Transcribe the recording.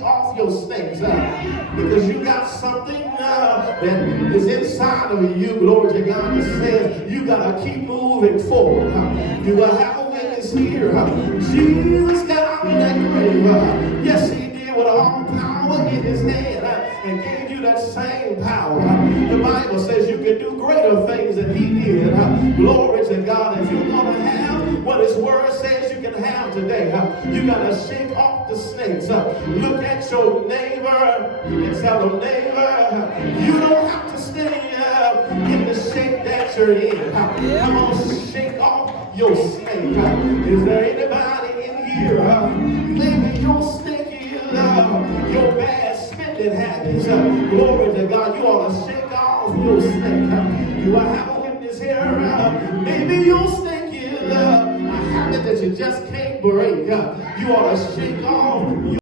shake off your snakes because you got something that is inside of you. Glory to God. It says you got to keep moving forward. You will have a witness here. Jesus got out of that grave. Yes, he did, with all power in his hand, and gave you that same power. The Bible says you can do greater things than he did. Glory to God. If you're going to have what his word says you can have today, you got to shake off the snakes. Look at your neighbor and tell them, neighbor, you don't have to stay in the shape that you're in. Come on, shake off your snake. Is there anybody in here? Maybe your snake is your bad spending habits. Glory to God. You ought to shake off your snake. Do I have a witness here? Maybe your snake is a habit that you just can't break. You ought to shake off